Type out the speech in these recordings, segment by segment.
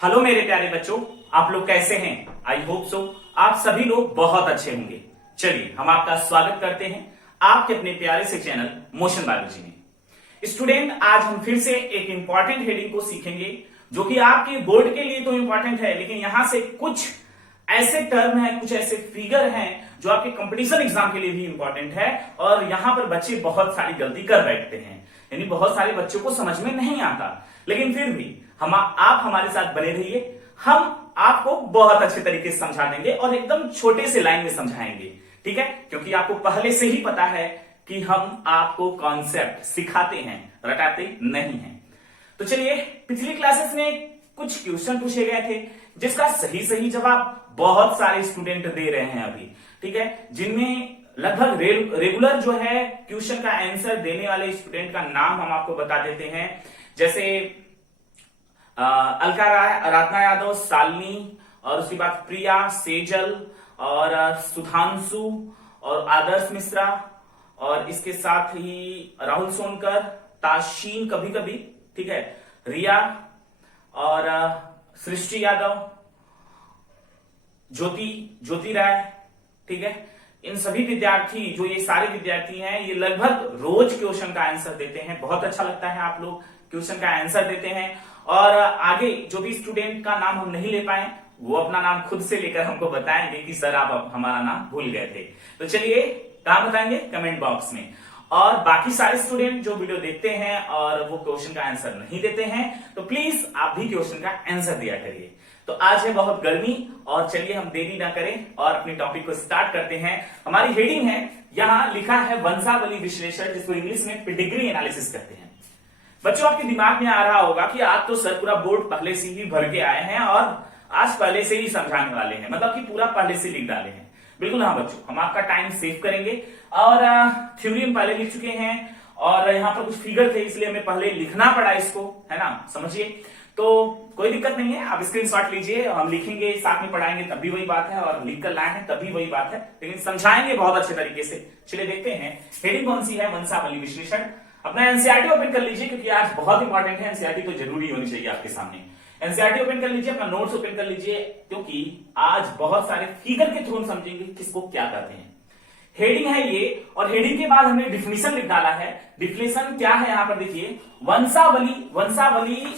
Hello मेरे प्यारे बच्चों, आप लोग कैसे हैं? आई होप सो आप सभी लोग बहुत अच्छे होंगे। चलिए हम आपका स्वागत करते हैं आपके अपने प्यारे से चैनल मोशन बायोलॉजी में। स्टूडेंट, आज हम फिर से एक इंपॉर्टेंट हेडिंग को सीखेंगे जो कि आपके बोर्ड के लिए तो इंपॉर्टेंट है, लेकिन यहां से कुछ ऐसे टर्म है, कुछ ऐसे फिगर हैं जो आपके कंपटीशन एग्जाम के लिए भी इंपॉर्टेंट है। और यहां पर बच्चे बहुत सारी गलती कर बैठते हैं, यानी बहुत सारे बच्चों को समझ में नहीं आता, लेकिन फिर भी आप हमारे साथ बने रहिए। हम आपको बहुत अच्छे तरीके से समझा देंगे और एकदम छोटे से लाइन में समझाएंगे, ठीक है? क्योंकि आपको पहले से ही पता है कि हम आपको कॉन्सेप्ट सिखाते हैं, रटाते नहीं हैं। तो चलिए, पिछली क्लासेस में कुछ क्वेश्चन पूछे गए थे जिसका सही सही जवाब बहुत सारे स्टूडेंट दे रहे हैं अभी, ठीक है? जिनमें लगभग रेगुलर जो है क्वेश्चन का आंसर देने वाले स्टूडेंट का नाम हम आपको बता देते हैं। जैसे अलका राय, आराधना यादव, शालिनी, और उसके बाद प्रिया, सेजल और सुधांशु और आदर्श मिश्रा, और इसके साथ ही राहुल सोनकर, ताशीन कभी कभी, ठीक है, रिया और सृष्टि यादव, ज्योति राय, ठीक है। इन सभी विद्यार्थी, जो ये सारे विद्यार्थी हैं, ये लगभग रोज क्वेश्चन का आंसर देते हैं। बहुत अच्छा लगता है आप लोग क्वेश्चन का आंसर देते हैं। और आगे जो भी स्टूडेंट का नाम हम नहीं ले पाए, वो अपना नाम खुद से लेकर हमको बताएंगे कि सर आप हमारा नाम भूल गए थे। तो चलिए, कहां बताएंगे? कमेंट बॉक्स में। और बाकी सारे स्टूडेंट जो वीडियो देखते हैं और वो क्वेश्चन का आंसर नहीं देते हैं, तो प्लीज आप भी क्वेश्चन का आंसर दिया करिए। तो आज है बहुत गर्मी, और चलिए हम देरी ना करें और अपने टॉपिक को स्टार्ट करते हैं। हमारी हेडिंग है, यहां लिखा है वंशावली विश्लेषण, जिसको इंग्लिश में पेडिग्री एनालिसिस कहते हैं। बच्चों, आपके दिमाग में आ रहा होगा कि आज तो सर पूरा बोर्ड पहले से ही भर के आए हैं और आज पहले से ही समझाने वाले हैं, मतलब कि पूरा पहले से लिख डाले हैं। बिल्कुल हाँ बच्चों, हम आपका टाइम सेव करेंगे। और थ्योरी हम पहले लिख चुके हैं, और यहाँ पर कुछ फिगर थे इसलिए हमें पहले लिखना पड़ा इसको, है ना? समझिए, तो कोई दिक्कत नहीं है, आप स्क्रीनशॉट लीजिए, हम लिखेंगे, साथ में पढ़ाएंगे तब भी वही बात है, और लिख कर लाए हैं तब भी वही बात है, लेकिन समझाएंगे बहुत अच्छे तरीके से। चलिए देखते हैं हेडिंग कौन सी है, वंशावली विश्लेषण। अपना एनसीईआरटी ओपन कर लीजिए, क्योंकि आज बहुत इंपॉर्टेंट है। एनसीईआरटी तो जरूरी होनी चाहिए आपके सामने। एनसीईआरटी ओपन कर लीजिए, अपना नोट्स ओपन कर लीजिए, क्योंकि आज बहुत सारे फिगर के थ्रू समझेंगे किसको क्या कहते हैं। हेडिंग है ये, और हेडिंग के बाद हमने डिफिनेशन लिख डाला है। डिफिनेशन क्या है यहाँ पर देखिए, वंशावली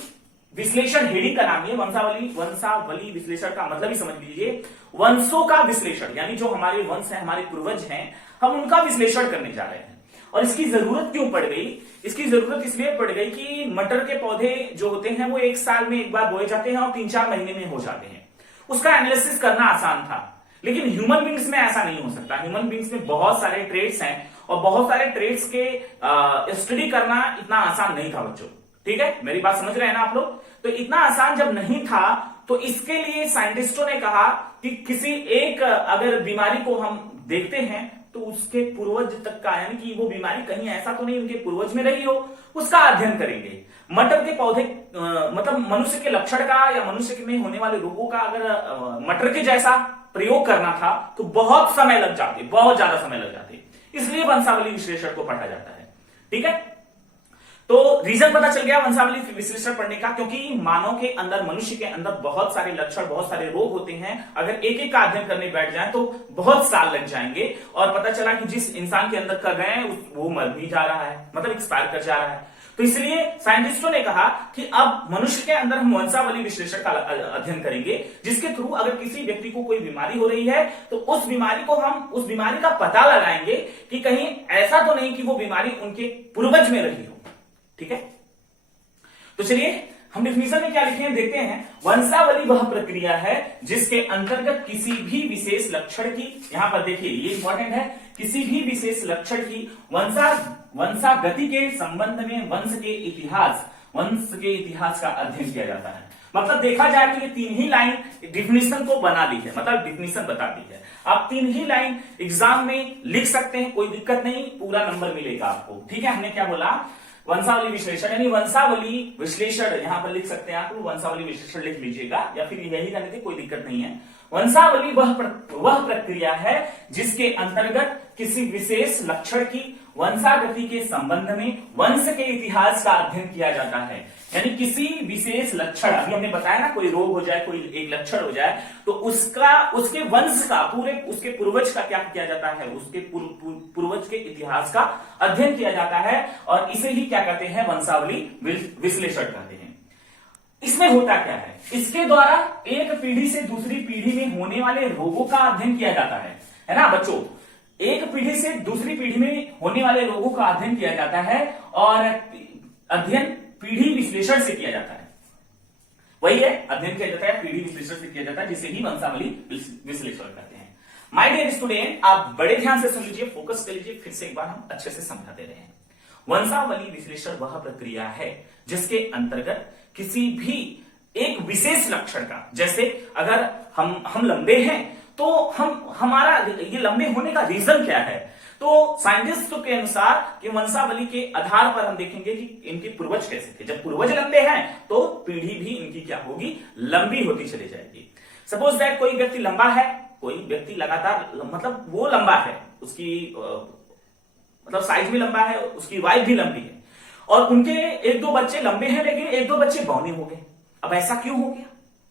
विश्लेषण हेडिंग का नाम है। वंशावली विश्लेषण का मतलब ही समझ लीजिए, वंशों का विश्लेषण, यानी जो हमारे वंश है, हमारे पूर्वज हैं, हम उनका विश्लेषण करने जा रहे हैं। और इसकी जरूरत क्यों पड़ गई? इसकी जरूरत इसलिए पड़ गई कि मटर के पौधे जो होते हैं वो एक साल में एक बार बोए जाते हैं और 3-4 महीने में हो जाते हैं। उसका एनालिसिस करना आसान था, लेकिन ह्यूमन बींग्स में ऐसा नहीं हो सकता। ह्यूमन बींग्स में बहुत सारे ट्रेड्स हैं, और बहुत सारे ट्रेड्स के स्टडी करना इतना आसान नहीं था बच्चों, ठीक है? मेरी बात समझ रहे हैं ना आप लोग? तो इतना आसान जब नहीं था, तो इसके लिए साइंटिस्टों ने कहा कि किसी एक अगर बीमारी को हम देखते हैं तो उसके पूर्वज तक का, यानी कि वो बीमारी कहीं ऐसा तो नहीं उनके पूर्वज में रही हो, उसका अध्ययन करेंगे। मटर के पौधे मतलब मनुष्य के लक्षण का या मनुष्य में होने वाले रोगों का अगर मटर के जैसा प्रयोग करना था तो बहुत समय लग जाते, बहुत ज्यादा समय लग जाते। इसलिए वंशावली विश्लेषण को पढ़ा जाता है, ठीक है? तो रीजन पता चल गया वंशावली विश्लेषण पढ़ने का, क्योंकि मानव के अंदर, मनुष्य के अंदर बहुत सारे लक्षण, बहुत सारे रोग होते हैं। अगर एक एक का अध्ययन करने बैठ जाए तो बहुत साल लग जाएंगे, और पता चला कि जिस इंसान के अंदर कर रहे हैं वो मर भी जा रहा है, मतलब एक्सपायर कर जा रहा है। तो इसलिए साइंटिस्टों ने कहा कि अब मनुष्य के अंदर हम वंशावली विश्लेषण का अध्ययन करेंगे, जिसके थ्रू अगर किसी व्यक्ति को कोई बीमारी हो रही है तो उस बीमारी का पता लगाएंगे कि कहीं ऐसा तो नहीं कि वो बीमारी उनके पूर्वज में रही हो, ठीक है? तो चलिए हम डिफिनेशन में क्या लिखे हैं देखते हैं। वंशावली वह प्रक्रिया है जिसके अंतर्गत किसी भी विशेष लक्षण की, यहां पर देखिए ये इंपॉर्टेंट है, किसी भी विशेष लक्षण की वंशागति के संबंध में वंश के इतिहास का अध्ययन किया जाता है। मतलब देखा जाए तो ये 3 ही लाइन डिफिनेशन को बना दी है, मतलब डिफिनेशन बता दी है। आप 3 ही लाइन एग्जाम में लिख सकते हैं, कोई दिक्कत नहीं, पूरा नंबर मिलेगा आपको, ठीक है? हमने क्या बोला? वंशावली विश्लेषण, यानी वंशावली विश्लेषण यहां पर लिख सकते हैं आप, वंशावली विश्लेषण लिख लीजिएगा, या फिर यही रहने दे, कोई दिक्कत नहीं है। वंशावली वह प्रक्रिया है जिसके अंतर्गत किसी विशेष लक्षण की वंशागति के संबंध में वंश के इतिहास का अध्ययन किया जाता है। यानी किसी विशेष लक्षण, अभी हमने बताया ना, कोई रोग हो जाए, कोई एक लक्षण हो जाए, तो उसके वंश का, पूरे उसके पूर्वज का क्या किया जाता है, उसके पूर्वज के इतिहास का अध्ययन किया जाता है, और इसे ही क्या कहते हैं, वंशावली विश्लेषण कहते हैं। इसमें होता क्या है, इसके द्वारा एक पीढ़ी से दूसरी पीढ़ी में होने वाले रोगों का अध्ययन किया जाता है ना बच्चों। एक पीढ़ी से दूसरी पीढ़ी में होने वाले रोगों का अध्ययन किया जाता है, और अध्ययन पीढ़ी विश्लेषण से किया जाता है। वही है, अध्ययन किया जाता है, पीढ़ी विश्लेषण से किया जाता है, जिसे ही वंशावली विश्लेषण कहते हैं। माय डियर स्टूडेंट, आप बड़े ध्यान से सुन लीजिए, फोकस कर लीजिए, फिर से एक बार हम अच्छे से समझाते रहे। वंशावली विश्लेषण वह प्रक्रिया है जिसके अंतर्गत किसी भी एक विशेष लक्षण का, जैसे अगर हम लंबे हैं तो हमारा ये लंबे होने का रीजन क्या है, तो साइंटिस्टों के अनुसार कि वंशावली के आधार पर हम देखेंगे कि इनके पूर्वज कैसे थे। जब पूर्वज लंबे हैं तो पीढ़ी भी इनकी क्या होगी, लंबी होती चली जाएगी। सपोज दैट कोई व्यक्ति लंबा है, कोई व्यक्ति लगातार, मतलब वो लंबा है, उसकी मतलब साइज भी लंबा है, उसकी वाइफ भी लंबी है, और उनके एक दो बच्चे लंबे हैं लेकिन एक दो बच्चे बौने हो गए। अब ऐसा क्यों हो गया,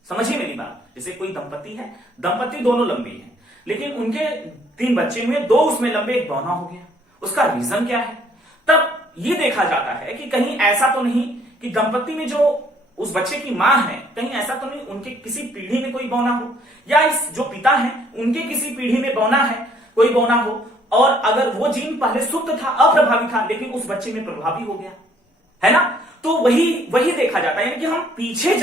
समझिए मेरी बात। जैसे कोई दंपति है, दंपति दोनों लंबी हैं, लेकिन उनके 3 बच्चे हुए, 2 उसमें लंबे, एक बौना हो गया। उसका रीजन क्या है? तब ये देखा जाता है कि कहीं ऐसा तो नहीं कि दंपति में जो उस बच्चे की मां है, कहीं ऐसा तो नहीं उनके किसी पीढ़ी में कोई बौना हो, या इस जो पिता है उनके किसी पीढ़ी में बौना है, कोई बौना हो, और अगर वो जीन पहले शुद्ध था, अप्रभावी था, लेकिन उस बच्चे में प्रभावी हो गया, है ना। तो वही देखा जाता है, यानी कि हम पीछे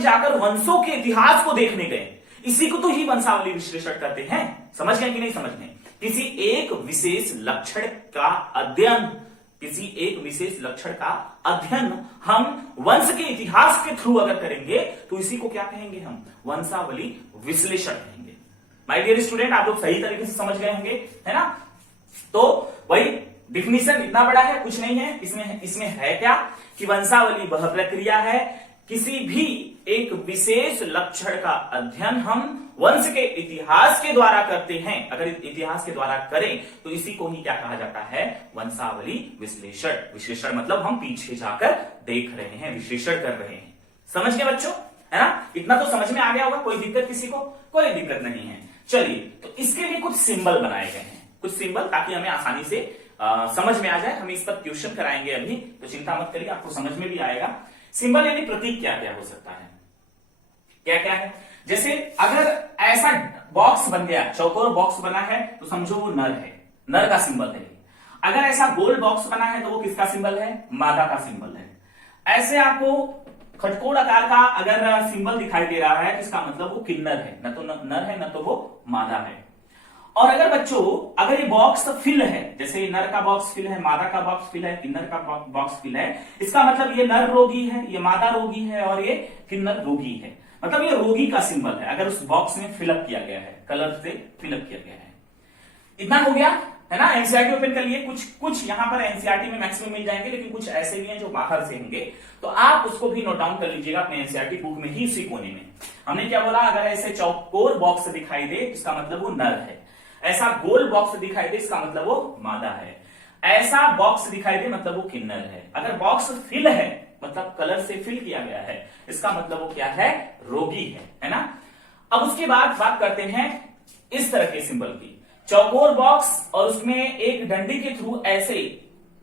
जाकर वंशों के इतिहास को देखने गए। इसी को तो ही वंशावली विश्लेषण करते हैं। समझ गए कि नहीं समझ गए? किसी एक विशेष लक्षण का अध्ययन हम वंश के इतिहास के थ्रू अगर करेंगे तो इसी को क्या कहेंगे, हम वंशावली विश्लेषण कहेंगे। माय डियर स्टूडेंट, आप लोग सही तरीके से समझ गए होंगे, है ना। तो वही डिफिनीशन इतना बड़ा है, कुछ नहीं है इसमें है क्या कि वंशावली वह प्रक्रिया है, किसी भी एक विशेष लक्षण का अध्ययन हम वंश के इतिहास के द्वारा करते हैं। अगर इतिहास के द्वारा करें तो इसी को ही क्या कहा जाता है, वंशावली विश्लेषण। विश्लेषण मतलब हम पीछे जाकर देख रहे हैं, विश्लेषण कर रहे हैं। समझ गए बच्चों, है ना। इतना तो समझ में आ गया होगा, कोई दिक्कत किसी को? कोई दिक्कत नहीं है। चलिए, तो इसके लिए कुछ सिंबल बनाए गए हैं, कुछ सिंबल, ताकि हमें आसानी से समझ में आ जाए। हम इस पर ट्यूशन कराएंगे अभी, तो चिंता मत करिए, आपको समझ में भी आएगा। सिंबल यानी प्रतीक क्या क्या हो सकता है, क्या क्या है। जैसे अगर ऐसा बॉक्स बन गया, चौकोर बॉक्स बना है, तो समझो वो नर है, नर का सिंबल है। अगर ऐसा गोल बॉक्स बना है तो वो किसका सिंबल है, मादा का सिंबल है। ऐसे आपको खटकोड़ आकार का अगर सिंबल दिखाई दे रहा है, इसका मतलब वो किन्नर है, न तो नर है न तो वो मादा है। और अगर बच्चों, अगर ये बॉक्स फिल है, जैसे नर का बॉक्स फिल है, मादा का बॉक्स फिल है, किन्नर का बॉक्स फिल है, इसका मतलब ये नर रोगी है, ये मादा रोगी है, और ये किन्नर रोगी है। मतलब ये रोगी का सिंबल है, अगर उस बॉक्स में फिलअप किया गया है, कलर से फिलअप किया गया है। इतना हो गया, है ना। एनसीईआरटी ओपन कर लिए, कुछ यहां पर एनसीईआरटी में मैक्सिमम मिल जाएंगे, लेकिन कुछ ऐसे भी हैं जो बाहर से होंगे, तो आप उसको भी नोट डाउन कर लीजिएगा अपने एनसीईआरटी बुक में ही, उसी कोने में। हमने क्या बोला, अगर ऐसे चौकोर बॉक्स दिखाई दे, इसका मतलब वो नर है। ऐसा गोल बॉक्स दिखाई दे, इसका मतलब वो मादा है। ऐसा बॉक्स दिखाई दे, मतलब वो किन्नर है। अगर बॉक्स फिल है, मतलब कलर से फिल किया गया है, इसका मतलब वो क्या है, रोगी है ना। अब उसके बाद बात करते हैं इस तरह के सिंबल की, चौकोर बॉक्स और उसमें एक डंडी के थ्रू ऐसे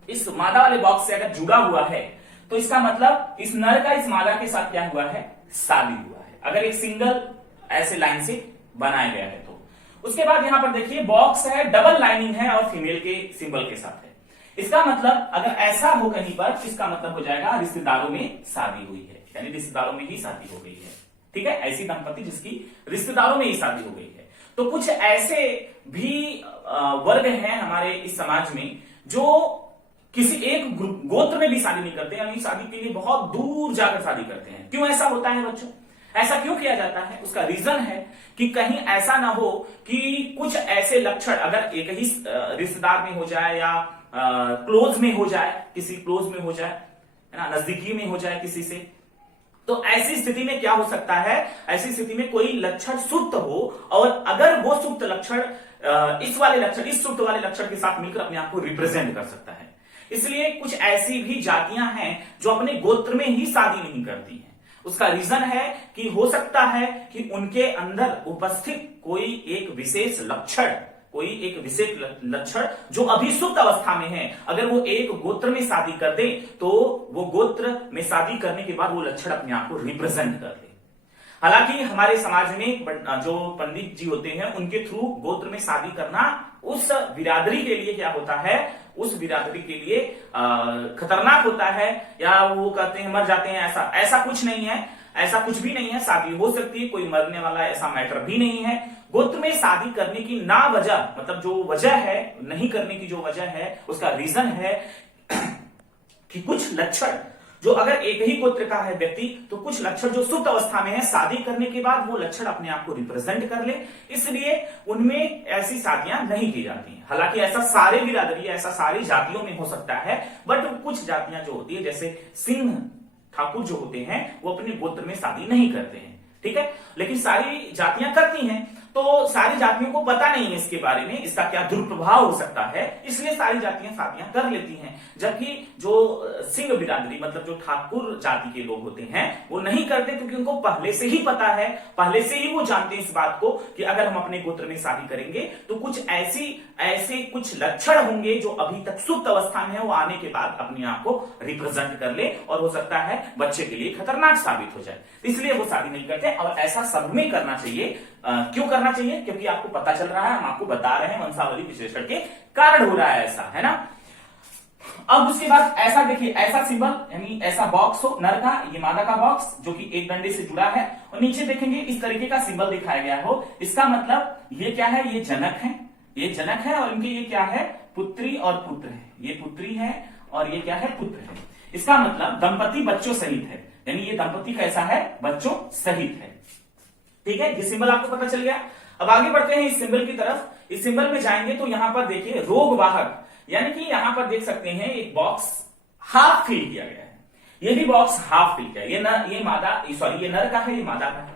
इस मादा वाले बॉक्स से अगर जुड़ा हुआ है, तो इसका मतलब इस नर का इस मादा के साथ क्या हुआ है, शादी हुआ है। अगर एक सिंगल ऐसे लाइन से बनाया गया है तो। उसके बाद यहां पर देखिए बॉक्स है, डबल लाइनिंग है और फीमेल के सिंबल के साथ है। इसका मतलब अगर ऐसा हो कहीं पर, इसका मतलब हो जाएगा रिश्तेदारों में शादी हुई है, यानी रिश्तेदारों में ही शादी हो गई है। ठीक है, ऐसी दंपति जिसकी रिश्तेदारों में ही शादी हो गई है। तो कुछ ऐसे भी वर्ग हैं हमारे इस समाज में जो किसी एक गोत्र में भी शादी नहीं करते, यानी शादी के लिए बहुत दूर जाकर शादी करते हैं। क्यों ऐसा होता है बच्चों, ऐसा क्यों किया जाता है? उसका रीजन है कि कहीं ऐसा ना हो कि कुछ ऐसे लक्षण अगर एक ही रिश्तेदार में हो जाए, या क्लोज में हो जाए, किसी क्लोज में हो जाए, है ना, नजदीकी में हो जाए किसी से, तो ऐसी स्थिति में क्या हो सकता है, ऐसी स्थिति में कोई लक्षण सुप्त हो और अगर वो सुप्त लक्षण इस वाले लक्षण, इस सुप्त वाले लक्षण के साथ मिलकर अपने आप को रिप्रेजेंट कर सकता है। इसलिए कुछ ऐसी भी जातियां हैं जो अपने गोत्र में ही शादी नहीं करती हैं। उसका रीजन है कि हो सकता है कि उनके अंदर उपस्थित कोई एक विशेष लक्षण जो अभी सुप्त अवस्था में है, अगर वो एक गोत्र में शादी कर दे तो वो गोत्र में शादी करने के बाद वो लक्षण अपने आप को रिप्रेजेंट कर ले। हालांकि हमारे समाज में जो पंडित जी होते हैं उनके थ्रू गोत्र में शादी करना उस बिरादरी के लिए क्या होता है, उस बिरादरी के लिए खतरनाक होता है, या वो कहते हैं मर जाते हैं। ऐसा कुछ नहीं है, ऐसा कुछ भी नहीं है। शादी हो सकती है, कोई मरने वाला ऐसा मैटर भी नहीं है। गोत्र में शादी करने की ना वजह, मतलब जो वजह है नहीं करने की, जो वजह है उसका रीजन है कि कुछ लक्षण जो अगर एक ही गोत्र का है व्यक्ति तो कुछ लक्षण जो सुप्त अवस्था में है शादी करने के बाद वो लक्षण अपने आप को रिप्रेजेंट कर ले, इसलिए उनमें ऐसी शादियां नहीं की जाती हैं। हालांकि ऐसा सारे बिरादरी, ऐसा सारी जातियों में हो सकता है, बट कुछ जातियां जो होती है जैसे सिंह ठाकुर जो होते हैं वो अपने गोत्र में शादी नहीं करते हैं, ठीक है। लेकिन सारी जातियां करती हैं, तो सारी जातियों को पता नहीं है इसके बारे में, इसका क्या दुष्प्रभाव हो सकता है, इसलिए सारी जातियां शादियां कर लेती हैं। जबकि जो सिंह बिरादरी, मतलब जो ठाकुर जाति के लोग होते हैं वो नहीं करते, क्योंकि उनको पहले से ही पता है, पहले से ही वो जानते हैं इस बात को कि अगर हम अपने गोत्र में शादी करेंगे तो कुछ ऐसे कुछ लक्षण होंगे जो अभी तक सुप्त अवस्था में है, वो आने के बाद अपने आप को रिप्रेजेंट कर ले और हो सकता है बच्चे के लिए खतरनाक साबित हो जाए, इसलिए वो शादी नहीं करते। और ऐसा सब में करना चाहिए। क्यों करना चाहिए? क्योंकि आपको पता चल रहा है, हम आपको बता रहे हैं वंशावली विश्लेषण के कारण हो रहा है ऐसा, है ना। अब उसके बाद ऐसा देखिए, ऐसा सिंबल यानी ऐसा बॉक्स हो नर का, ये मादा का बॉक्स जो कि एक डंडे से जुड़ा है, और नीचे देखेंगे इस तरीके का सिंबल दिखाया गया हो। इसका मतलब ये क्या है, ये जनक है, ये जनक है और इनके ये क्या है, पुत्री और पुत्र है। ये पुत्री है और ये क्या है, पुत्र है। इसका मतलब दंपति बच्चों सहित है, यानी ये दंपति कैसा है, बच्चों सहित है, ठीक है। ये सिंबल आपको पता चल गया। अब आगे बढ़ते हैं इस सिंबल की तरफ। इस सिंबल में जाएंगे तो यहां पर देखिए रोग वाहक, यानी कि यहां पर देख सकते हैं एक बॉक्स हाफ फिल किया गया है। ये भी बॉक्स हाफ फिल किया है। ये नर का है, ये मादा का है।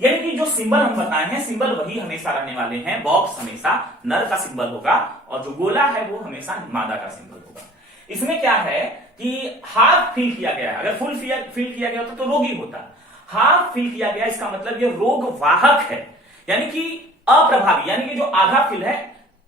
यानी कि जो सिंबल हम बताए हैं, सिंबल वही हमेशा रहने वाले हैं। बॉक्स हमेशा नर का सिंबल होगा और जो गोला है वो हमेशा मादा का सिंबल होगा। इसमें क्या है कि हाफ फिल किया गया है। अगर फुल फिल किया गया होता तो रोगी होता। हाफ फिल किया गया, इसका मतलब ये रोग वाहक है, यानी कि अप्रभावी, यानी कि जो आधा फिल है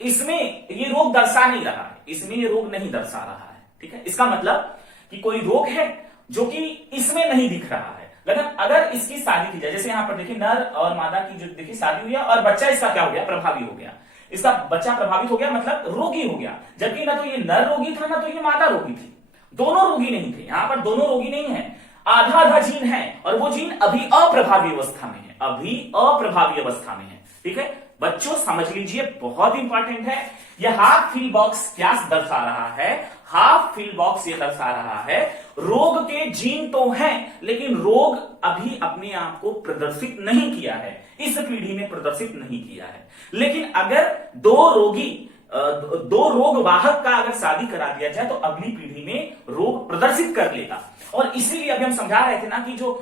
इसमें ये रोग दर्शा नहीं रहा है, इसमें ये रोग नहीं दर्शा रहा है, ठीक है। इसका मतलब कि कोई रोग है जो कि इसमें नहीं दिख रहा है। लेकिन अगर इसकी शादी की जाए, जैसे यहां पर देखिए नर और मादा की जो देखिए शादी हुई है और बच्चा इसका क्या हो गया, प्रभावी हो गया। इसका बच्चा प्रभावित हो गया मतलब रोगी हो गया, जबकि ना तो ये नर रोगी था ना तो ये मादा रोगी थी, दोनों रोगी नहीं थे। यहां पर दोनों रोगी नहीं है, आधा आधा जीन है और वो जीन अभी अप्रभावी अवस्था में है, अभी अप्रभावी अवस्था में है, ठीक है। बच्चों समझ लीजिए, बहुत इंपॉर्टेंट है। यह हाफ फिल बॉक्स क्या दर्शा रहा है, हाफ फिल बॉक्स ये दर्शा रहा है रोग के जीन तो हैं लेकिन रोग अभी अपने आप को प्रदर्शित नहीं किया है, इस पीढ़ी में प्रदर्शित नहीं किया है। लेकिन अगर दो रोग वाहक का अगर शादी करा दिया जाए तो अगली पीढ़ी में रोग प्रदर्शित कर लेगा। और इसीलिए अभी हम समझा रहे थे ना कि जो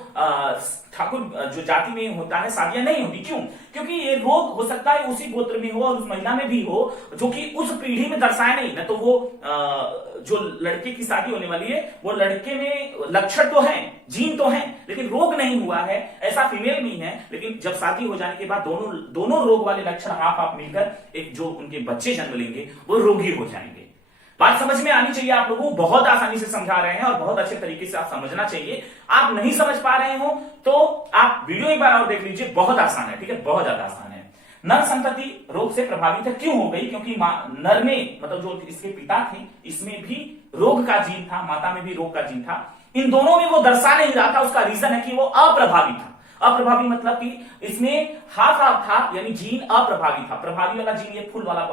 ठाकुर जो जाति में होता है शादियां नहीं होती, क्यों? क्योंकि ये रोग हो सकता है उसी गोत्र में हो और उस महिला में भी हो जो कि उस पीढ़ी में दर्शाया नहीं। ना तो वो जो लड़के की शादी होने वाली है वो लड़के में लक्षण तो है, जीन तो है, लेकिन रोग नहीं हुआ है। ऐसा फीमेल में है, लेकिन जब शादी हो जाने के बाद दोनों रोग वाले लक्षण हाफ मिलकर एक जो उनके बच्चे जन्म लेंगे वो रोगी हो जाएंगे। बात समझ में आनी चाहिए आप लोगों को, बहुत आसानी से समझा रहे हैं और बहुत अच्छे तरीके से आप समझना चाहिए। आप नहीं समझ पा रहे हो तो आप वीडियो एक बार और देख लीजिए, बहुत आसान है, ठीक है, बहुत ज्यादा आसान है। नर संतति रोग से प्रभावित है, क्यों हो गई? क्योंकि नर में मतलब जो इसके पिता थे इसमें भी रोग का जीन था, माता में भी रोग का जीन था, इन दोनों में वो दर्शा नहीं रहा था। उसका रीजन है कि वो अप्रभावी था। अप्रभावी मतलब कि इसमें हाफ था, यानी जीन अप्रभावी था। प्रभावी वाला जीन ये फुल वाला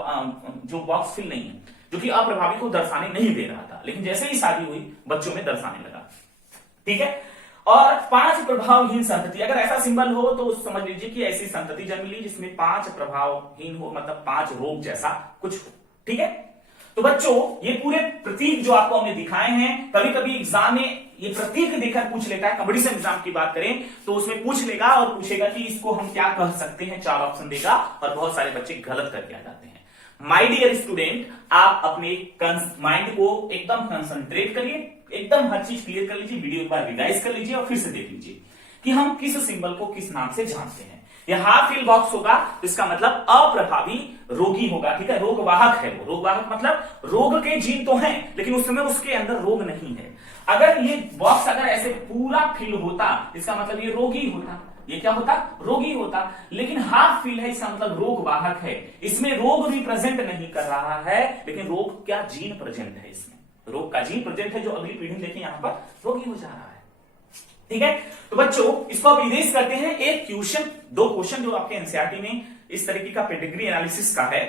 जो बॉक्स फिल नहीं है, जो कि अप्रभावी को दर्शाने नहीं दे रहा था, लेकिन जैसे ही शादी हुई बच्चों में दर्शाने लगा, ठीक है। और 5 प्रभावहीन संतति, अगर ऐसा सिंबल हो तो समझ लीजिए कि ऐसी संतति जन्म ली जिसमें 5 प्रभावहीन हो, मतलब 5 रोग जैसा कुछ हो, ठीक है। तो बच्चों ये पूरे प्रतीक जो आपको हमने दिखाए हैं, कभी कभी एग्जाम में ये प्रतीक देकर पूछ लेता है। कंपटीशन एग्जाम की बात करें तो उसमें पूछ लेगा और पूछेगा कि इसको हम क्या कह सकते हैं, 4 ऑप्शन देगा और बहुत सारे बच्चे गलत करके आ जाते हैं। माय डियर स्टूडेंट, आप अपने माइंड को एकदम कंसंट्रेट करिए, एकदम हर चीज क्लियर कर लीजिए, वीडियो एक बार रिवाइज कर लीजिए और फिर से देख लीजिए कि हम किस सिंबल को किस नाम से जानते हैं। यह हाफ फिल बॉक्स होगा, इसका मतलब अप्रभावी रोगी होगा, ठीक है। रोगवाहक है वो, रोगवाहक मतलब रोग के जीन तो हैं लेकिन उस समय उसके अंदर रोग नहीं है। अगर ये बॉक्स अगर ऐसे पूरा फिल होता, इसका मतलब ये रोगी होता, ये क्या होता, रोगी होता। लेकिन हाफ फिल है, इसका मतलब रोगवाहक है, इसमें रोग भी प्रेजेंट नहीं कर रहा है, लेकिन रोग क्या जीन प्रेजेंट है, इसमें रोग का जीन प्रेजेंट है, जो अगली पीढ़ी में देखिए यहां पर रोगी हो जा रहा है, ठीक है। तो बच्चों इसको आप इरेज करते हैं। एक क्वेश्चन, 2 क्वेश्चन जो आपके एनसीईआरटी में इस तरीके का पेडिग्री एनालिसिस का है,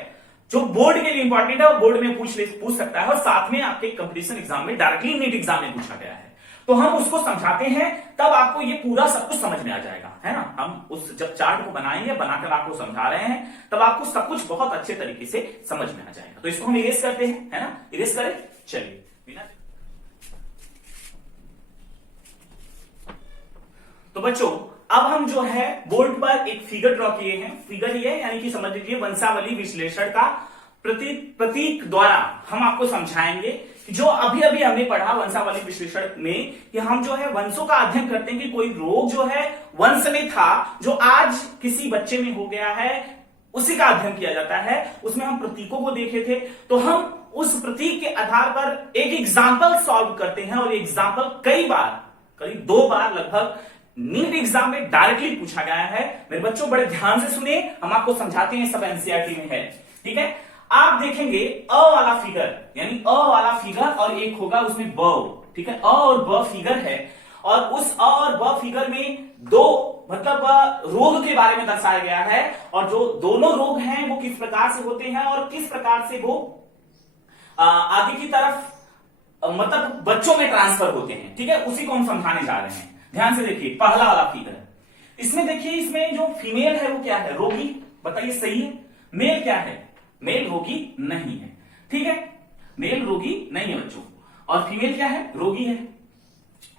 जो बोर्ड के लिए इंपॉर्टेंट है और बोर्ड में पूछ सकता है और साथ में आपके कंपटीशन एग्जाम में, डायरेक्टली नीट एग्जाम में पूछा गया है। तो हम उसको समझाते हैं, तब आपको ये पूरा सब कुछ समझ में आ जाएगा, है ना। हम उस जब चार्ट को बनाएंगे, बनाकर आपको समझा रहे हैं, तब आपको सब कुछ बहुत अच्छे तरीके से समझ में आ जाएगा। तो इसको हम इरेज करते हैं, है ना, इरेज करें, चलिए। तो बच्चों अब हम जो है बोर्ड पर एक फिगर ड्रॉ किए हैं। फिगर ये यानी कि समझ लीजिए वंशावली विश्लेषण का प्रतीक द्वारा हम आपको समझाएंगे कि जो अभी अभी हमने पढ़ा वंशावली विश्लेषण में, कि हम जो है वंशों का अध्ययन करते हैं कि कोई रोग जो है वंश में था, जो आज किसी बच्चे में हो गया है, उसी का अध्ययन किया जाता है। उसमें हम प्रतीकों को देखे थे, तो हम उस प्रतीक के आधार पर एक एग्जाम्पल सॉल्व करते हैं और एग्जाम्पल कई बार, करीब 2 बार लगभग नीट एग्जाम में डायरेक्टली पूछा गया है। मेरे बच्चों बड़े ध्यान से सुनिए, हम आपको समझाते हैं, सब एनसीईआरटी में है, ठीक है। आप देखेंगे अ वाला फिगर, यानी अ वाला फिगर और एक होगा उसमें ब, ठीक है। अ और ब फिगर है और उस अ और ब फिगर में 2 मतलब रोग के बारे में दर्शाया गया है, और जो दोनों रोग हैं वो किस प्रकार से होते हैं और किस प्रकार से वो आगे की तरफ मतलब बच्चों में ट्रांसफर होते हैं, ठीक है। उसी को हम समझाने जा रहे हैं। ध्यान से देखिए, पहला वाला फिगर, इसमें देखिए, इसमें जो फीमेल है वो क्या है, रोगी, बताइए सही है। मेल क्या है, मेल रोगी नहीं है, ठीक है, मेल रोगी नहीं है बच्चों, और फीमेल क्या है, रोगी है,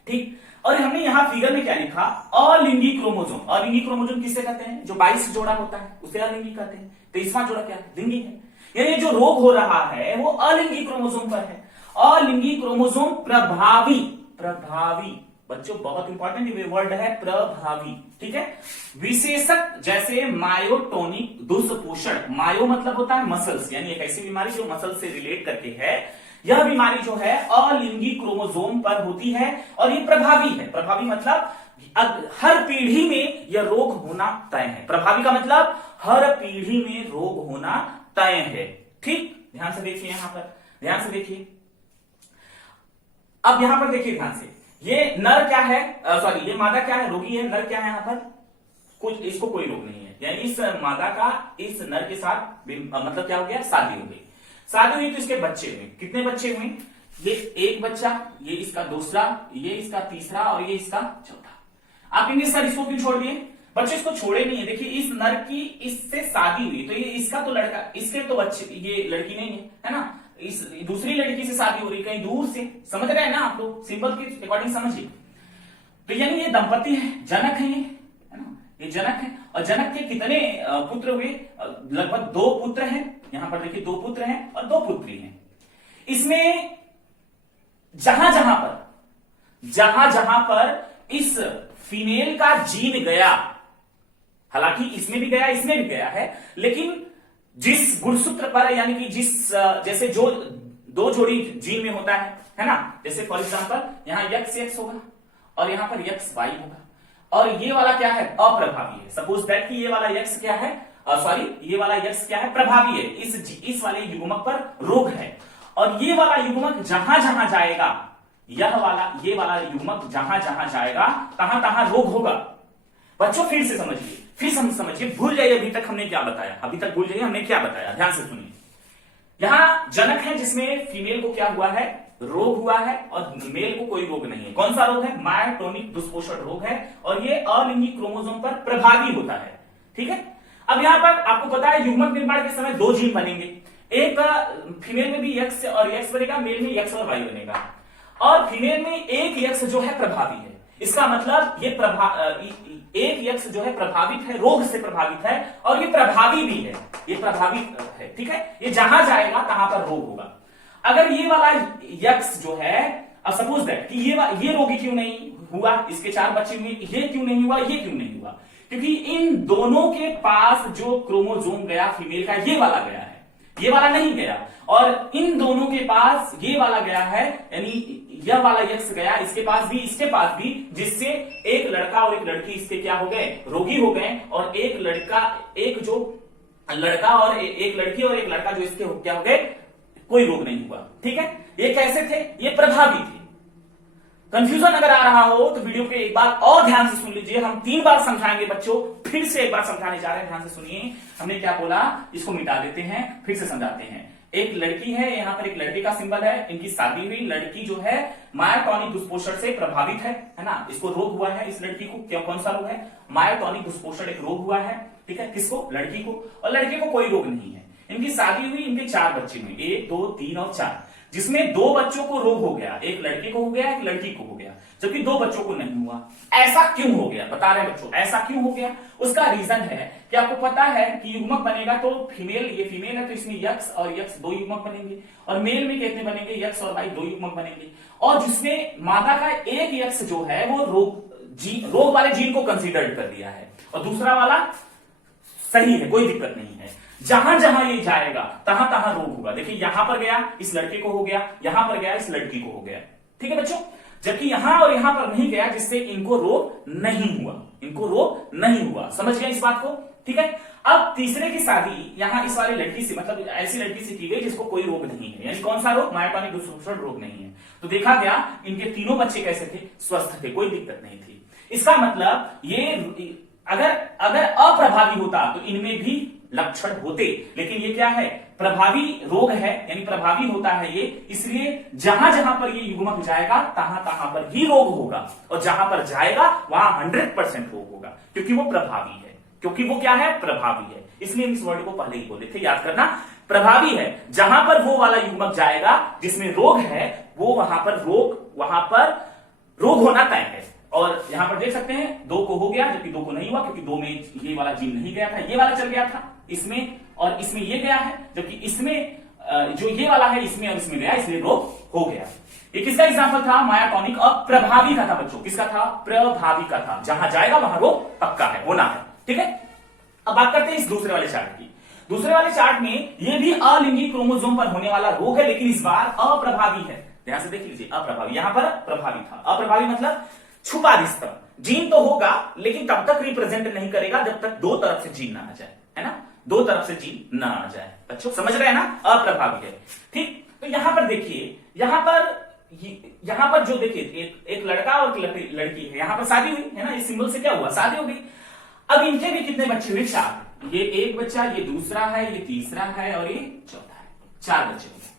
ठीक। और हमने यहां फिगर में क्या लिखा, अलिंगी क्रोमोसोम। अलिंगी क्रोमोसोम किससे कहते हैं, जो 22 जोड़ा होता है उसे अलिंगी कहते हैं। 23वां जोड़ा क्या है, लिंगी है। यानी जो रोग हो रहा है वो अलिंगी क्रोमोसोम पर है। अलिंगी क्रोमोसोम प्रभावी, प्रभावी बच्चों बहुत इंपॉर्टेंट वर्ड है प्रभावी, ठीक है। विशेषक जैसे मायोटोनिक दुष्पोषण, मायो मतलब होता है मसल्स, यानी एक ऐसी बीमारी जो मसल से रिलेट करके है, यह बीमारी जो है अलिंगी क्रोमोसोम पर होती है और ये प्रभावी है। प्रभावी मतलब हर पीढ़ी में यह रोग होना तय है। प्रभावी का मतलब हर पीढ़ी में रोग होना तय है, ठीक। ध्यान से देखिए, यहां पर ध्यान से देखिए, अब यहां पर देखिए ध्यान से, ये नर क्या है, सॉरी ये मादा क्या है, रोगी है। नर क्या है, यहां पर कुछ, इसको कोई रोग नहीं है, यानी इस मादा का इस नर के साथ मतलब क्या हो गया, शादी हो गई। शादी हुई तो इसके बच्चे हुए, कितने बच्चे हुए, ये एक बच्चा, ये इसका दूसरा, ये इसका तीसरा और ये इसका चौथा। आप कहेंगे सर इसको क्यों छोड़ दिए, बच्चे इसको छोड़े नहीं है। देखिए इस नर की इससे शादी हुई तो ये इसका तो लड़का, इसके तो बच्चे, ये लड़की नहीं है ना, इस दूसरी लड़की से शादी हो रही कहीं दूर से, समझ रहे हैं ना आप लोग, सिंपल के अकॉर्डिंग समझिए। तो यानी ये दंपति है, जनक है, ये है ना, ये जनक है। और जनक के कितने पुत्र हुए, लगभग 2 पुत्र हैं। यहां पर देखिए 2 पुत्र हैं और 2 पुत्री हैं। इसमें जहां जहां पर इस फीमेल का जीन गया, हालांकि इसमें भी गया, इसमें भी गया है, लेकिन जिस गुणसूत्र पर, यानी कि जिस जैसे जो 2 जोड़ी जीन में होता है ना, जैसे फॉर एग्जांपल यहां XX होगा और यहां पर XY होगा, और ये वाला क्या है, अप्रभावी है। सपोज दैट कि ये वाला X क्या है, सॉरी ये वाला X क्या है, प्रभावी है, इस वाले युग्मक पर रोग है। और ये वाला युग्मक जहां जहां जाएगा, ये वाला युग्मक जहां जहां जाएगा, तहां तहां रोग होगा। बच्चों फिर से समझिए, फिर समझिए, भूल जाइए अभी तक हमने क्या बताया, अभी तक भूल जाइए हमने क्या बताया, ध्यान से सुनिए। यहां जनक है जिसमें फीमेल को क्या हुआ है, रोग हुआ है, और मेल को कोई रोग नहीं है। कौन सा रोग है, मायोटोनिक दुष्पोषण रोग है, और ये अलिंगी क्रोमोसोम पर प्रभावी होता है, ठीक है। अब यहां पर आपको पता है युग्मक निर्माण के समय 2 जीन बनेंगे, एक फीमेल में भी एक्स और एक्स बनेगा, मेल में एक्स और वाई बनेगा, और फीमेल में एक एक्स जो है प्रभावी है। इसका मतलब ये एक एक्स जो है प्रभावित है, रोग से प्रभावित है, और ये प्रभावी भी है, ये प्रभावित है, ठीक है। ये जहां जाएगा तहां पर रोग होगा। अगर ये वाला यक्स जो है, अब सपोज दैट कि ये रोगी क्यों नहीं हुआ, इसके 4 बच्चे हुए, ये क्यों नहीं हुआ, ये क्यों नहीं हुआ, क्योंकि इन दोनों के पास जो क्रोमोसोम गया फीमेल का, ये वाला गया है, ये वाला नहीं गया, और इन दोनों के पास ये वाला गया है, यानी यह वाला यक्स गया, इसके पास भी, इसके पास भी, जिससे एक लड़का और एक लड़की इसके क्या हो गए, रोगी हो गए, और एक लड़का, एक जो लड़का और एक लड़की और एक लड़का जो इसके क्या हो गए, कोई रोग नहीं हुआ, ठीक है। ये कैसे थे, ये प्रभावी थे। कंफ्यूजन अगर आ रहा हो तो वीडियो पे एक बार और ध्यान से सुन लीजिए, हम 3 बार समझाएंगे बच्चों, फिर से एक बार समझाने जा रहे हैं, ध्यान से सुनिए। हमने क्या बोला, इसको मिटा देते हैं, फिर से समझाते हैं। एक लड़की है, यहां पर एक लड़के का सिंबल है, इनकी शादी हुई, लड़की जो है मायोटॉनिक दुष्पोषण से प्रभावित है ना, इसको रोग हुआ है, इस लड़की को क्या, कौन सा रोग है, मायोटॉनिक दुष्पोषण एक रोग हुआ है, ठीक है, किसको, लड़की को, और लड़के को कोई रोग नहीं है। इनकी शादी हुई, इनके 4 बच्चे हुए, 1 2 3 और 4, जिसमें 2 बच्चों को रोग हो गया, एक लड़के को हो गया, एक लड़की को हो गया, जबकि 2 बच्चों को नहीं हुआ। ऐसा क्यों हो गया, बता रहे हैं बच्चों, ऐसा क्यों हो गया। उसका रीजन है कि आपको पता है कि युग्मक बनेगा तो फीमेल, ये फीमेल है तो इसमें यक्स और यक्स 2 युग्मक बनेंगे, और मेल में कितने बनेंगे, यक्स और वाई 2 युग्मक बनेंगे, और जिसमें मादा का एक यक्स जो है वो रोग वाले जीन को कंसीडर कर दिया है, और दूसरा वाला सही है, कोई दिक्कत नहीं है। जहां जहां ये जाएगा तहां तहां रोग होगा। देखिए यहां पर गया, इस लड़के को हो गया, यहां पर गया, इस लड़की को हो गया, ठीक है बच्चों, जबकि यहां और यहां पर नहीं गया, जिससे इनको रोग नहीं हुआ, इनको रोग नहीं हुआ। समझ गए इस बात को, ठीक है। अब तीसरे की शादी यहां इस वाली लड़की से, मतलब ऐसी लड़की से की गई जिसको कोई रोग नहीं है, यानी कौन सा रोग, मायोटॉनिक दुष्पोषण रोग नहीं है। तो देखा गया इनके तीनों बच्चे कैसे थे, स्वस्थ थे, कोई दिक्कत नहीं थी। इसका मतलब ये अगर अप्रभावी होता तो इनमें भी लक्षण होते, लेकिन ये क्या है, प्रभावी रोग है, यानी प्रभावी होता है ये, इसलिए जहां जहां पर ये युग्मक जाएगा तहां तहां पर ही रोग होगा, और जहां पर जाएगा वहां 100% रोग होगा, क्योंकि वो प्रभावी है, क्योंकि वो क्या है, प्रभावी है। इसलिए इस वर्ड को पहले ही बोले थे, याद करना, प्रभावी है। जहां पर वो वाला युग्मक जाएगा जिसमें रोग है, वो वहां पर रोग होना तय है। और यहां पर देख सकते हैं 2 को हो गया, जबकि 2 को नहीं हुआ, क्योंकि 2 में ये वाला जीन नहीं गया था, ये वाला चल गया था इसमें, और इसमें ये गया है, जबकि इसमें जो ये वाला है इसमें और इसमें गया, इसलिए रोग हो गया। ये किसका एग्जाम्पल था, मायोटॉनिक, और प्रभावी का था बच्चों, किसका था, प्रभावी का था, जहां जाएगा वहां रोग पक्का है, होना है, ठीक है। अब बात करते हैं इस दूसरे वाले चार्ट की। दूसरे वाले चार्ट में ये भी अलिंगी क्रोमोसोम पर होने वाला रोग है, लेकिन इस बार अप्रभावी है। ध्यान से देख लीजिए, अप्रभावी, यहां पर प्रभावी था, अप्रभावी मतलब छुपा रिश्ता, जीन तो होगा लेकिन तब तक रिप्रेजेंट नहीं करेगा जब तक 2 तरफ से जीन ना आ जाए, है ना, 2 तरफ से जीन ना आ जाए। बच्चों समझ रहे हैं ना, अप्रभावी है, ठीक। तो यहां पर देखिए, यहां पर जो देखिए एक लड़का और लड़की है, यहां पर शादी हुई है ना, इस सिंबल से क्या हुआ, शादी हो गई। अब इनके भी कितने बच्चे हुए, 4, ये एक बच्चा, ये दूसरा है, ये तीसरा है, और ये चौथा है, 4 बच्चे हुए,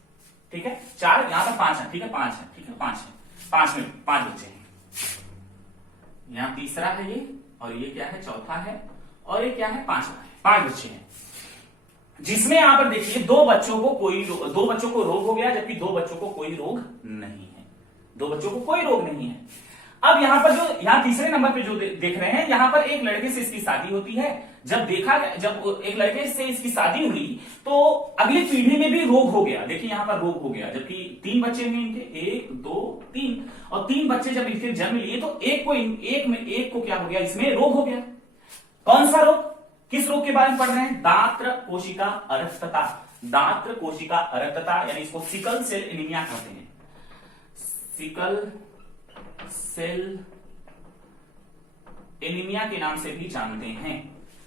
ठीक है। 4 यहां पर 5 है, ठीक है, 5 है, ठीक है, 5 है, 5 में 5 बच्चे हैं, यहां तीसरा है ये, और ये क्या है, चौथा है, और ये क्या है, 5 बच्चे हैं, जिसमें यहां पर देखिए 2 बच्चों को रोग हो गया, जबकि 2 बच्चों को कोई रोग नहीं है, 2 बच्चों को कोई रोग नहीं है। अब यहां पर यहां तीसरे नंबर पे जो देख रहे हैं, यहां पर एक लड़के से इसकी शादी होती है। जब एक लड़के से इसकी शादी हुई तो अगली पीढ़ी में भी रोग हो गया। देखिए यहां पर रोग हो गया, जबकि 3 बच्चे हुए इनके, 1 2 3, और 3 बच्चे जब इनके जन्म लिए तो एक को क्या हो गया, इसमें रोग हो गया। कौन सा रोग, किस रोग के बारे में पढ़ रहे हैं, दात्र कोशिका अरक्तता, दात्र कोशिका अरक्तता, यानी इसको सिकल सेल एनीमिया कहते हैं, सिकल सेल एनीमिया के नाम से भी जानते हैं,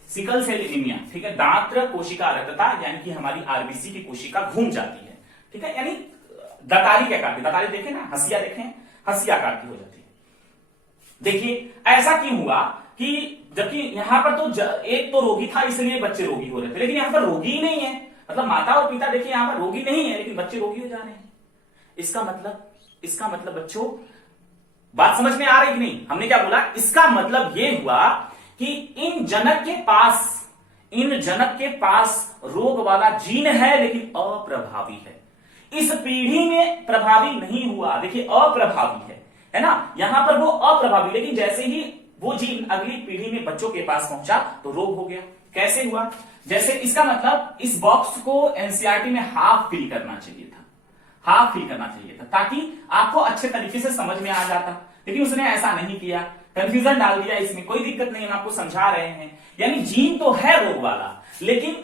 सिकल सेल एनीमिया, ठीक है। दात्र कोशिका अरक्तता यानी कि हमारी आरबीसी की कोशिका घूम जाती है, ठीक है, यानी दतारी के आकार की, दतारी देखे ना, हंसिया देखे, हंसिया आकार की हो जाती है। देखिए ऐसा क्यों हुआ कि जबकि यहां पर तो एक तो रोगी था इसलिए बच्चे रोगी हो रहे थे, लेकिन यहां पर रोगी ही नहीं है, मतलब माता और पिता देखिए यहां पर रोगी नहीं है, लेकिन बच्चे रोगी हो जा रहे हैं। इसका मतलब बच्चों बात समझ में आ रही कि नहीं, हमने क्या बोला, इसका मतलब यह हुआ कि इन जनक के पास इन जनक के पास रोग वाला जीन है लेकिन अप्रभावी है। इस पीढ़ी में प्रभावी नहीं हुआ, देखिए अप्रभावी है ना, यहां पर वो अप्रभावी, लेकिन जैसे ही वो जीन अगली पीढ़ी में बच्चों के पास पहुंचा तो रोग हो गया। कैसे हुआ? जैसे इसका मतलब इस बॉक्स को एनसीईआरटी में हाफ फिल करना चाहिए था, हाफ फिल करना चाहिए था ताकि आपको अच्छे तरीके से समझ में आ जाता, लेकिन उसने ऐसा नहीं किया, कंफ्यूजन डाल दिया। इसमें कोई दिक्कत नहीं, हम आपको समझा रहे हैं। यानी जीन तो है रोग वाला लेकिन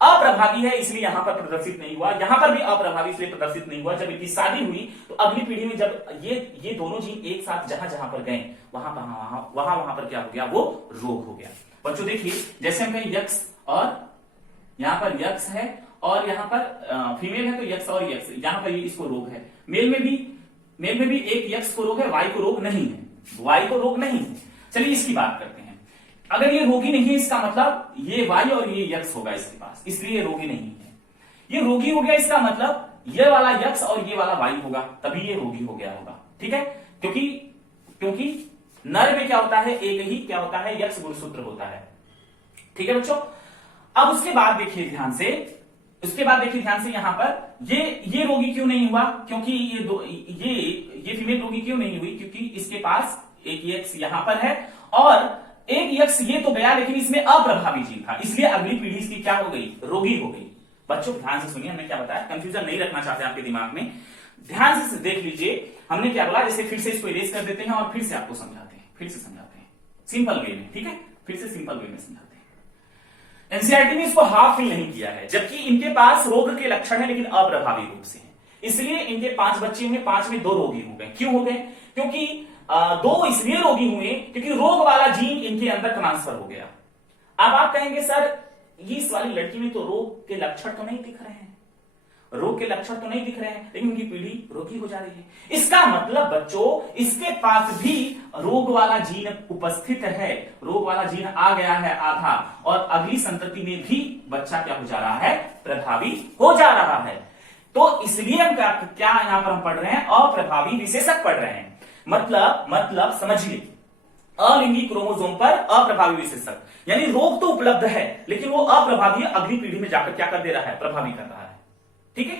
अप्रभावी है, इसलिए यहां पर प्रदर्शित नहीं हुआ। यहां पर भी अप्रभावी इसलिए प्रदर्शित नहीं हुआ। जब इनकी शादी हुई तो अगली पीढ़ी में जब ये दोनों जीन एक साथ जहां जहां पर गए वहां पर क्या हो गया? वो रोग हो गया। बच्चों देखिए, जैसे हम कहें यक्स, और यहां पर यक्स है और यहां पर फीमेल है तो यक्स और यक्स, यहां पर इसको रोग है। मेल में भी एक यक्स को रोग है, वाई को रोग नहीं है, वाई को रोग नहीं है। चलिए इसकी बात करते हैं। अगर ये रोगी नहीं है इसका मतलब ये वाई और ये यक्स होगा इसके पास, इसलिए ये रोगी नहीं है। ये रोगी हो गया इसका मतलब ये वाला यक्स और ये वाला वाई होगा, तभी ये रोगी हो गया होगा। ठीक है, क्योंकि नर में क्या होता है? एक ही क्या होता है? यक्स गुणसूत्र होता है। ठीक है बच्चों, अब उसके बाद देखिए ध्यान से, यहां पर ये रोगी क्यों नहीं हुआ? क्योंकि ये फीमेल रोगी क्यों नहीं हुई? क्योंकि इसके पास एक यक्स यहां पर है और एक यक्स ये तो गया लेकिन इसमें अप्रभावी जीन था, इसलिए अगली पीढ़ी इसकी क्या हो गई? रोगी हो गई। बच्चों ध्यान से सुनिए, हमने क्या बताया, कंफ्यूजन नहीं रखना चाहते आपके दिमाग में, ध्यान से देख लीजिए। हमने क्या बोला? जैसे फिर से इसको इरेज कर देते हैं और फिर से आपको समझाते हैं, सिंपल वे में। ठीक है, फिर से सिंपल वे में समझाते हैं। एनसीईआरटी ने इसको हाफ फिल नहीं किया है, जबकि इनके पास रोग के लक्षण है लेकिन अप्रभावी रूप से है, इसलिए इनके 5 बच्चे हुए, 5 में 2 रोगी हो गए। क्यों हो गए? क्योंकि 2 इसलिए रोगी हुए क्योंकि रोग वाला जीन इनके अंदर ट्रांसफर हो गया। अब आप कहेंगे सर इस वाली लड़की में तो रोग के लक्षण तो नहीं दिख रहे हैं, लेकिन उनकी पीढ़ी रोगी हो जा रही है। इसका मतलब बच्चों इसके पास भी रोग वाला जीन उपस्थित है, रोग वाला जीन आ गया है आधा, और अगली संतति में भी बच्चा क्या हो जा रहा है? प्रभावी हो जा रहा है। तो इसलिए हम क्या यहां पर हम पढ़ रहे हैं? अप्रभावी विशेषक पढ़ रहे हैं। मतलब समझिए, अलिंगी क्रोमोसोम पर अप्रभावी विशेषक, यानी रोग तो उपलब्ध है लेकिन वो अप्रभावी अगली पीढ़ी में जाकर क्या कर दे रहा है? प्रभावी कर रहा है। ठीक है,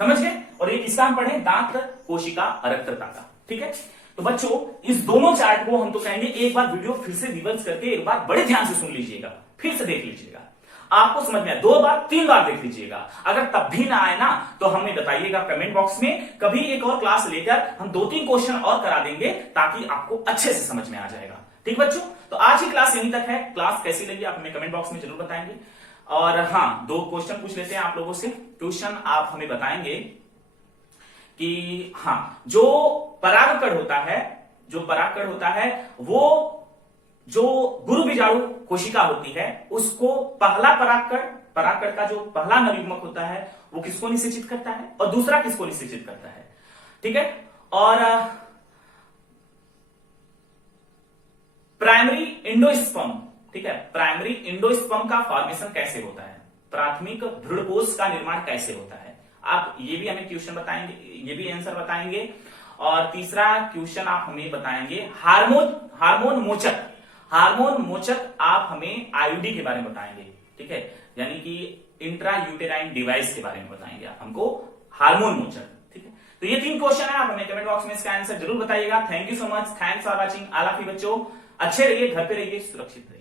समझ गए? और ये किसका हम पढ़े? दांत कोशिका अरक्तता का। ठीक है, तो बच्चों इस दोनों चार्ट को हम तो कहेंगे एक बार वीडियो फिर से रिवर्स करके एक बार बड़े ध्यान से सुन लीजिएगा, फिर से देख लीजिएगा, आपको समझ में आए। 2 बार 3 बार देख लीजिएगा। अगर तब भी ना आए ना तो हमें बताइएगा कमेंट बॉक्स में, कभी एक और क्लास लेकर हम 2-3 क्वेश्चन और करा देंगे ताकि आपको अच्छे से समझ में आ जाएगा। ठीक बच्चों, तो आज की क्लास यहीं तक है। क्लास कैसी लगी आप हमें कमेंट बॉक्स में जरूर बताएंगे। और हाँ, 2 क्वेश्चन पूछ लेते हैं आप लोगों से। क्वेश्चन आप हमें बताएंगे कि हाँ, जो परागकण होता है वो जो गुरु बीजाणु कोशिका होती है उसको पहला परागकण का जो पहला नवयुग्मक होता है वो किसको निषेचित करता है और दूसरा किसको निषेचित करता है? ठीक है, और प्राइमरी इंडोस्पर्म, ठीक है, प्राइमरी इंडोस्पर्म का फॉर्मेशन कैसे होता है? प्राथमिक भ्रूणकोश का निर्माण कैसे होता है? आप ये भी हमें क्वेश्चन बताएंगे, ये भी आंसर बताएंगे। और तीसरा क्वेश्चन आप हमें बताएंगे हार्मोन मोचक आप हमें आईयूडी के बारे में बताएंगे। ठीक है, यानी कि इंट्रा यूटेराइन डिवाइस के बारे में बताएंगे आप हमको, हार्मोन मोचक। ठीक है, तो ये 3 क्वेश्चन है, आप हमें कमेंट बॉक्स में इसका आंसर जरूर बताइएगा। Thank you so much, thanks for watching. I love you बच्चों, अच्छे रहिए, घर पे रहिए, सुरक्षित रहिए।